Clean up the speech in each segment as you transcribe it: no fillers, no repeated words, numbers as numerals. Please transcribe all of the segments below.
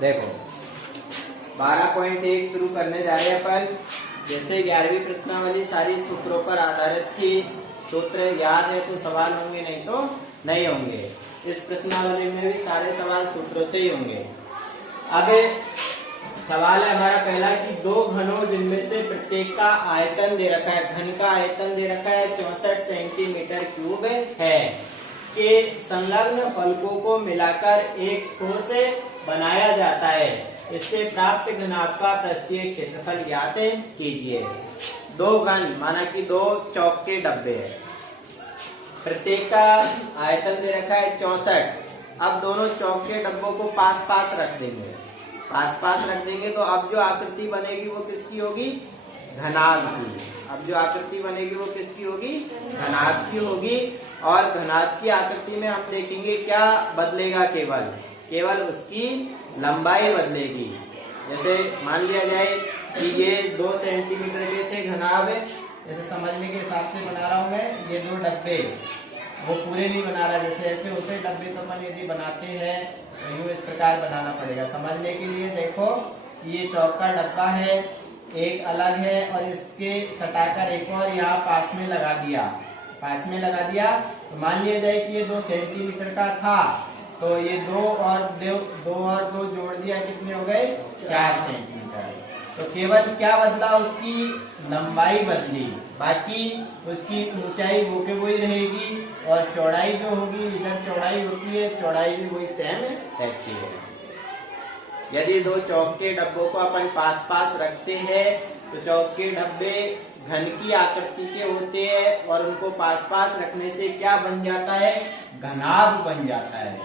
देखो 12.1 शुरू करने जा रहे हैं अपन। जैसे 11वीं प्रश्नावली सारी सूत्रों पर आधारित थी, सूत्र याद है तो सवाल होंगे, नहीं तो नहीं होंगे। इस प्रश्नावली में भी सारे सवाल सूत्रों से ही होंगे। अब सवाल है हमारा पहला कि दो घनों जिनमें से प्रत्येक का आयतन दे रखा है, घन का आयतन दे रखा है 64 सेंटीमीटर क्यूब है, के संलग्न फलकों को मिलाकर एक ठोस बनाया जाता है, इससे प्राप्त घनाभ का पृष्ठीय क्षेत्रफल ज्ञात कीजिए। दो घन माना कि दो चौक के डब्बे हैं, प्रत्येक का आयतन दे रखा है 64। अब दोनों चौक के डब्बों को पास पास रख देंगे, पास पास रख देंगे तो अब जो आकृति बनेगी वो किसकी होगी? घनाभ की। अब जो आकृति बनेगी वो किसकी होगी? घनाभ की होगी। और घनाभ की आकृति में हम देखेंगे क्या बदलेगा, केवल उसकी लंबाई बदलेगी। जैसे मान लिया जाए कि ये 2 सेंटीमीटर के थे घनाभ, जैसे समझने के हिसाब से बना रहा हूं मैं, ये 2 डब्बे वो पूरे नहीं बना रहा, जैसे ऐसे होते डब्बे तो अपन यदि बनाते हैं तो यूं इस प्रकार बनाना पड़ेगा। समझने के लिए देखो ये चौक का डब्बा है, एक अलग है और इसके सटाकर एक और यहाँ पास में लगा दिया, तो मान लिया जाए कि ये 2 सेंटीमीटर का था, तो ये 2 और 2 जोड़ दिया, कितने हो गए? 4 सेंटीमीटर। तो केवल क्या बदला? उसकी लंबाई बदली, बाकी उसकी ऊंचाई वो के वही रहेगी और चौड़ाई जो होगी, इधर चौड़ाई होती है, चौड़ाई भी वही सेम रहती है। यदि 2 चौक के डब्बों को अपन पास पास रखते हैं तो चौक के डब्बे घन की आकृति के होते हैं और उनको पास पास रखने से क्या बन जाता है? घनाभ बन जाता है।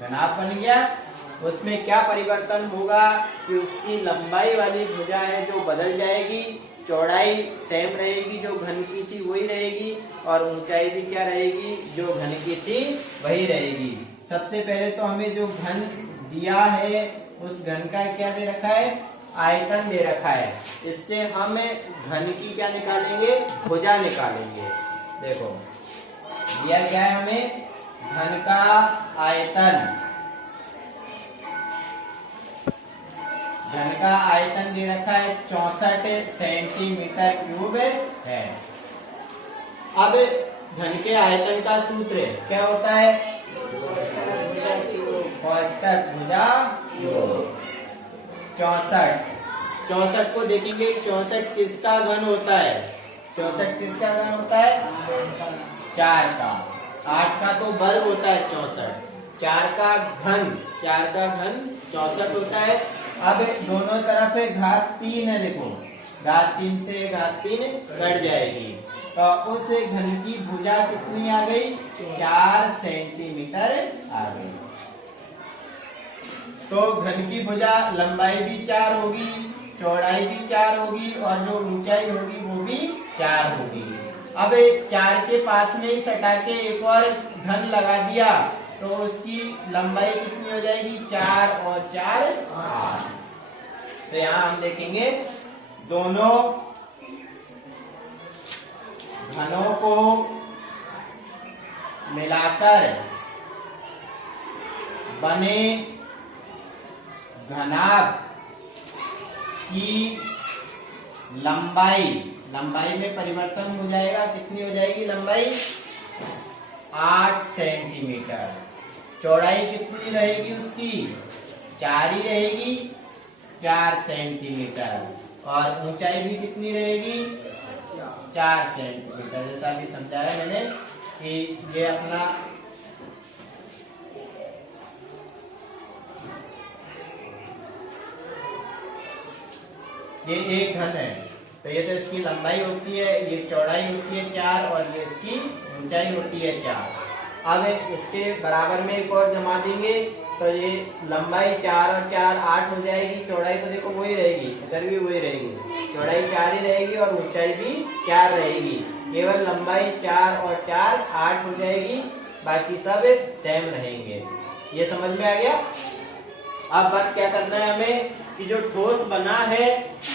घनाभ बन गया, उसमें क्या परिवर्तन होगा कि उसकी लंबाई वाली भुजा है जो बदल जाएगी, चौड़ाई सेम रहेगी, जो घन की थी वही रहेगी, और ऊंचाई भी क्या रहेगी? जो घन की थी वही रहेगी। सबसे पहले तो हमें जो घन दिया है उस घन का क्या दे रखा है? आयतन दे रखा है। इससे हम घन की क्या निकालेंगे? भुजा निकालेंगे। देखो दिया क्या है हमें? घन का आयतन, घन का आयतन दे रखा है 64 सेंटीमीटर क्यूब है। अब घन के आयतन का सूत्र क्या होता है? कोष्ठक भुजा 64 को देखेंगे, 64 किसका घन होता है? 64 किसका घन होता है? 4 का। 8 का तो वर्ग होता है 64, 4 का घन 64 होता है। अब दोनों तरफ घात 3 है, देखो घात 3 से घात 3 कट जाएगी, तो उस घन की भुजा कितनी आ गई? 4 सेंटीमीटर आ गई। तो घन की भुजा लंबाई भी 4 होगी, चौड़ाई भी 4 होगी और जो ऊंचाई होगी वो भी 4 होगी। अब 4 के पास में ही सटा के एक और घन लगा दिया तो उसकी लंबाई कितनी हो जाएगी? 4 और 4 8। तो यहाँ हम देखेंगे दोनों घनों को मिलाकर बने घनाभ की लंबाई में परिवर्तन हो जाएगा। कितनी हो जाएगी लंबाई? 8 सेंटीमीटर। चौड़ाई कितनी रहेगी उसकी? 4 ही रहेगी, 4 सेंटीमीटर। और ऊंचाई भी कितनी रहेगी? 4 सेंटीमीटर। जैसा भी समझाया मैंने कि ये अपना ये एक घन है, तो ये तो इसकी लंबाई होती है, ये चौड़ाई होती है 4 और ये इसकी ऊंचाई होती है 4। अब इसके बराबर में एक और जमा देंगे तो ये लंबाई 4 और 4 8 हो जाएगी। चौड़ाई तो देखो वही रहेगी, इधर भी वही रहेगी, चौड़ाई 4 ही रहेगी और ऊंचाई भी 4 रहेगी। केवल लंबाई 4 और 4 8 हो जाएगी, बाकी सब सेम रहेंगे। ये समझ में आ गया? अब बस क्या करना है हमें कि जो ठोस बना है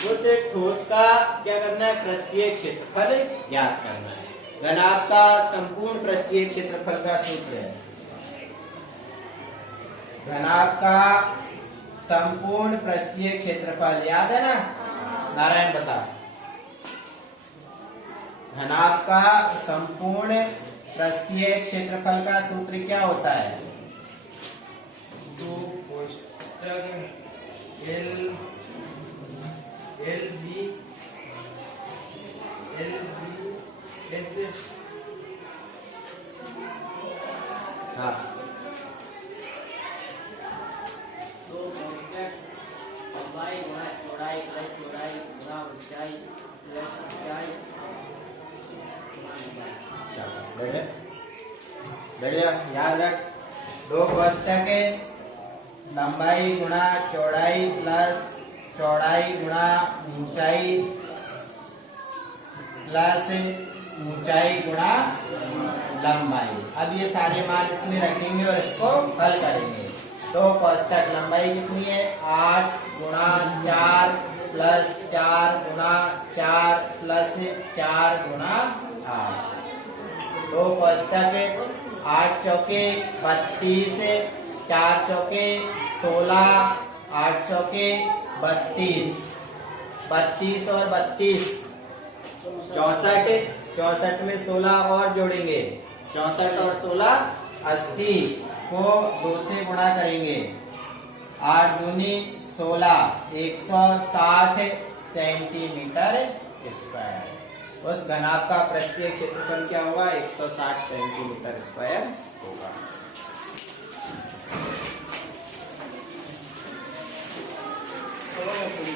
उस ठोस का क्या करना है? पृष्ठीय क्षेत्रफल ज्ञात करना है। घनाभ का संपूर्ण पृष्ठीय क्षेत्रफल का सूत्र है, घनाभ का संपूर्ण पृष्ठीय क्षेत्रफल, याद है ना? नारायण बता। घनाभ का संपूर्ण पृष्ठीय क्षेत्रफल का सूत्र क्या होता है? तो कोष्ठक एल बी एच। हाँ, तो कोष्ठक लंबाई गुणा चौड़ाई प्लस चौड़ाई गुणा ऊंचाई प्लस ऊंचाई। बढ़िया, याद रख। दो कोष्ठक है, लंबाई गुणा चौड़ाई प्लस चौड़ाई गुणा ऊंचाई प्लस ऊंचाई गुणा लंबाई। अब ये सारे मान इसमें रखेंगे और इसको हल करेंगे। तो कोष्ठक लंबाई कितनी है? 8 गुणा 4 प्लस 4 गुणा 4 प्लस 4 गुणा 8। दो कोष्ठक 8 चौके 32, 4 चौके 16, 8 चौके 32, 32 और 32 64, 64 में 16 और जोड़ेंगे, 64 और 16 80 को 2 से गुणा करेंगे। 8 दूनी 16, 160 सेंटीमीटर स्क्वायर। उस घनाभ का पृष्ठीय क्षेत्रफल क्या होगा? 160 सेंटीमीटर स्क्वायर होगा। तो